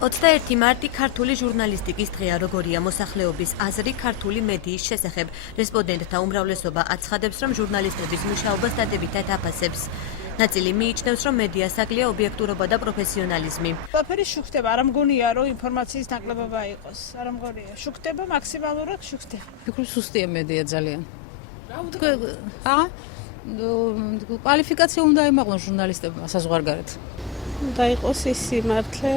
21 მარტი ქართული ჟურნალისტიკის დღეა, როგორია მოსახლეობის აზრი ქართული მედიის შესახებ. რესპონდენტთა უმრავლესობა აცხადებს, რომ ჟურნალისტების მუშაობას დადებითად აფასებს. ნაწილი მიიჩნევს, რომ მედია საკლია ობიექტურობა და პროფესიონალიზმი. ყველაფერი შუქდება, არ მგონია, რომ ინფორმაციის ნაკლებობა იყოს. არ მგონია. შუქდება მაქსიმალურად შუქდება. ფიქრობ სუსტია მედია ძალიან. კვალიფიკაცია უნდა იმაღლონ ჟურნალისტებმა საზღვარგარეთ. უნდა იყოს ის სიმართლე,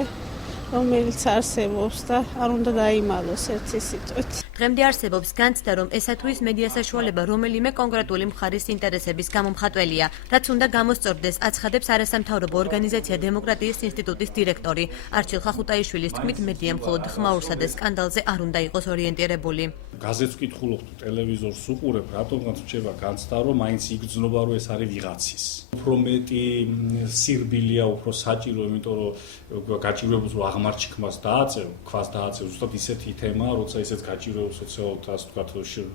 რომელიც არსებობს და არ უნდა დაიმალოს ერთი სიტყვით. დღემდე არსებობს განცდა, რომ ესა თუ ის მედია საშუალება რომელიმე კონკრეტული მხარის ინტერესების გამომხატველია, რაც უნდა გამოსწორდეს, აცხადებს არასამთავრობო ორგანიზაცია დემოკრატიის ინსტიტუტის დირექტორი. არჩილ ხახუტაიშვილის თქმით, მედია მხოლოდ ხმაურსა და სკანდალზე არ უნდა იყოს ორიენტირებული. გაზეთს ვკითხულობ თუ ტელევიზორს უყურებ, რატომღაც რჩება განცდა, რომ მაინც იგრძნობა, რომ ეს არის ვიღაცის. უფრო მეტი სირბილია, უფრო საჭირო, იმიტომ რომ გაჭირვებულს რომ აღმარჩი ქმას დააწევ, ქვას დააწევ, ზუსტად ისეთი თემაა, როცა ისეთ გაჭირვებულ სოციალურად, ასე ვთქვათ,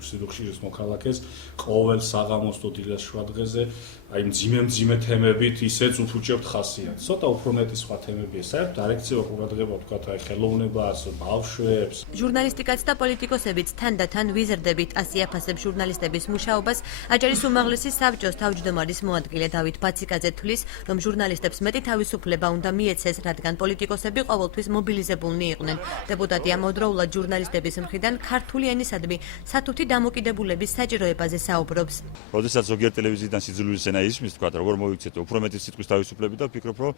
სიდუხშირის მოქალაქეს ყოველ საღამოს თუ დილას შუადღეზე აი მძიმე თემებით ისეც უფუჭებთ ხასიათს. ცოტა უფრო მეტი სხვა თემებია, საერთოდ არ ექცევა ყურადღება, ვთქვათ, აი ხელოვნებას, ბავშვებს. ჟურნალისტიკაც და პოლიტიკოსებიც თანდათან ვიზრდებით, ასე აფასებს ჟურნალისტების მუშაობას. აჭარის უმაღლესი საბჭოს თავმჯდომარის მოადგილე დავით ბაციკაძე თვლის, რომ ჟურნალისტებს მეტი თავისუფლება უნდა მიეცეს, რადგან პოლიტიკოსები ყოველთვის მობილიზებულნი იყვნენ. დეპუტატი ამავდროულად ჟურნალისტების მხრიდან ქართული ენისადმი სათუთი დამოკიდებულების საჭიროებაზე საუბრობს. როდესაც ზოგიერთ ტელევიზიიდან სიძულვილის ენა ისმის, თქვა, როგორ მოიქცეთ უფრო მეტი სიტყვის თავისუფლები და ვფიქრობ, რომ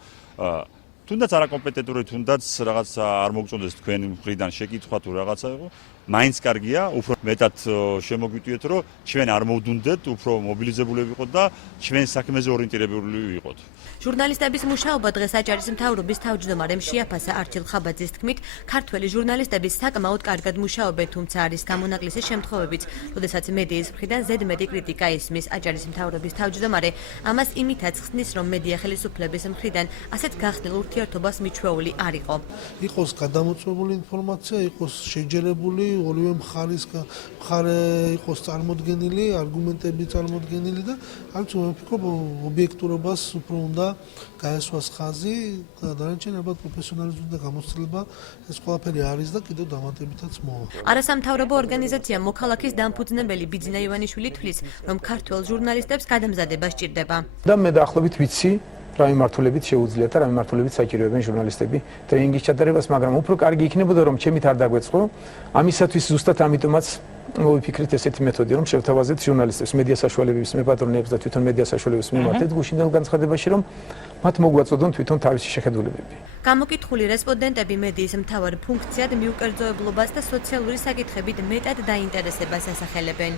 თუნდაც არაკომპეტენტური, თუნდაც რაღაც არ მოგწონდეს თქვენი მხრიდან შეკითხვა თუ რაღაცა იყო, მაინც კარგია, უფრო მეტად შემოგვიტყვიეთ, რომ ჩვენ არ მოვდუნდეთ, უფრო მობილიზებულები ვიყოთ და ჩვენ საქმეზე ორიენტირებული ვიყოთ. ჟურნალისტების მუშაობა დღეს აჭარის მთავრობის თავმჯდომარემ შეაფასა. არჩილ ხაბაძის თქმით, ქართველი ჟურნალისტები საკმაოდ კარგად მუშაობენ, თუმცა არის გამონაკლისი შემთხვევებიც, როდესაც მედიის მხრიდან ზედმეტი კრიტიკა ისმის. აჭარის მთავრობის თავმჯდომარე ამას იმითაც ხსნის, რომ მედია ხელისუფლების მხრიდან ასეთ გახსნილ ურთიერთობას მიჩვეული არ იყო. იყოს გადამოწმებული ინფორმაცია, იყოს შეჯერებული ორივე მხარე იყოს წარმოდგენილი, არგუმენტები წარმოდგენილი და არც ვფიქრობ ობიექტურობას უფრო უნდა გაესვას ხაზი და დანარჩენი ალბათ პროფესიონალიზმი და გამოცდილება ეს ყველაფერი არის და კიდევ დამატებითაც მოვა. არასამთავრობო ორგანიზაცია მოქალაქის დამფუძნებელი ბიძინა ივანიშვილი თვლის, რომ ქართველ ჟურნალისტებს გადამზადება სჭირდება. და მე დაახლოებით ვიცი რა მიმართულებით შეუძლიათ და რა მიმართულებით საჭიროებენ ჟურნალისტები ტრეინინგის ჩატარებას, მაგრამ უფრო კარგი იქნებოდა, რომ ჩემით არ დაგვეწყო. ამისათვის ზუსტად ამიტომაც მოვიფიქრეთ ესეთი მეთოდი, რომ შევთავაზეთ ჟურნალისტებს მედია საშუალებების მეპატრონეებს და თვითონ მედია საშუალებების მიმართეთ გუშინდელ განცხადებაში, რომ მათ მოგვაწოდონ თვითონ თავისი შეხედულებები. გამოკითხული რესპონდენტები მედიის მთავარ ფუნქციად მიუკერძოებლობას და სოციალური საკითხებით მეტად დაინტერესებას ასახელებენ.